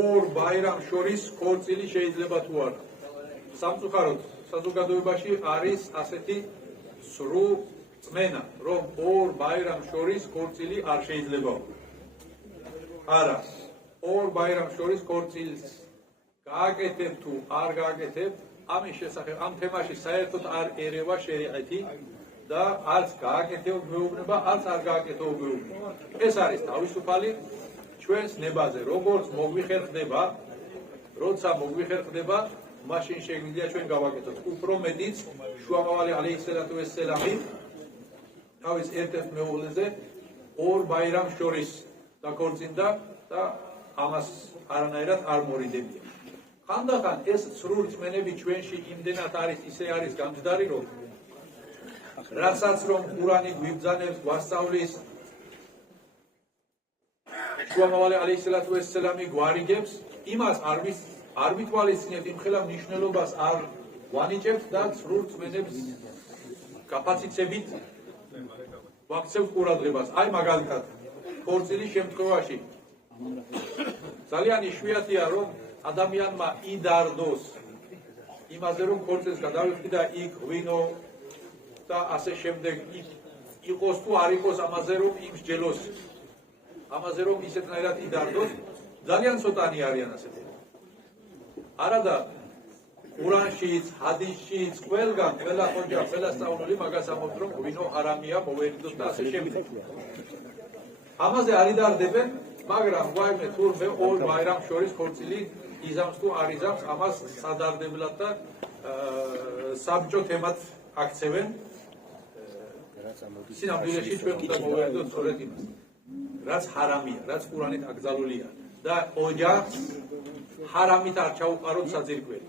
ორ ბაირამ შორის ქორწილი შეიძლება თუ არა. სამწუხაროდ საზოგადოებაში არის ასეთი სრულ წმენა, რომ ორ ბაირამ შორის ქორწილი არ შეიძლება. არა, ორ ბაირამ შორის ქორწილს გააკეთებ თუ არ გააკეთებ, ამის შესახებ ამ თემაში საერთოდ არ ერევა შერიათი და არც გააკეთებ მეუბნება, არც არ გააკეთებ მეუბნება. ეს არის თავისუფალი ჩვენს ნებაზე, როგორც მოგვიხერხდება, როცა მოგვიხერხდება, მაშინ შეგვიძლია ჩვენ გავაკეთოთ. უფრო მეტიც შუამავალი ალეისალათუ ვესელამი თავის ერთ-ერთ მეუღლეზე ორ ბაირამს შორის დაქორწინდა და ამას არანაირად არ მორიდებია. ხანდახან ეს სრული წმენები ჩვენში იმდენად არის, ისე არის გამჯდარი, რომ რასაც რომ ყურანი გვიბრძანებს, გვასწავლის, შუამავალი ალეისალათუ ვესელამი გვარიგებს, იმას არ ვითვალისწინებთ, იმხელა მნიშვნელობას არ ვანიჭებთ და სრულ წმენებს გაფაციცებით ვაქცევთ ყურადღებას. აი მაგალითად, ქორწილის შემთხვევაში ძალიან იშვიათია, რომ ადამიანმა იდარდოს იმაზე, რომ ქორწილს გადავიხდი და იქ ღვინო და ასე შემდეგ იყოს თუ არ იყოს ამაზე, რომ იმსჯელოს, ამაზე, რომ ისეთნაირად იდარდოს, ძალიან ცოტანი არიან ასეთი. არადა ყურანშიც, ჰადისშიც, ყველგან, ყველა ხოჯა, ყველა სწავლული მაგას ამბობს, რომ ღვინო არამია, მოვერიდოს და ასე შემდეგ. ამაზე არ იდარდებენ, მაგრამ ვაიმე თურმე ორ ბაირამს შორის ქორწილი იზამს თუ არ იზამს, ამას სადარდებლად და საბჭო თემად აქცევენ. სინამდვილეში ჩვენ უნდა მოვერიდოთ სწორედ იმას, რაც ჰარამია, რაც ყურანით აკრძალულია და ოჯახს ჰარამით არ ჩაუყაროთ საძირკველი.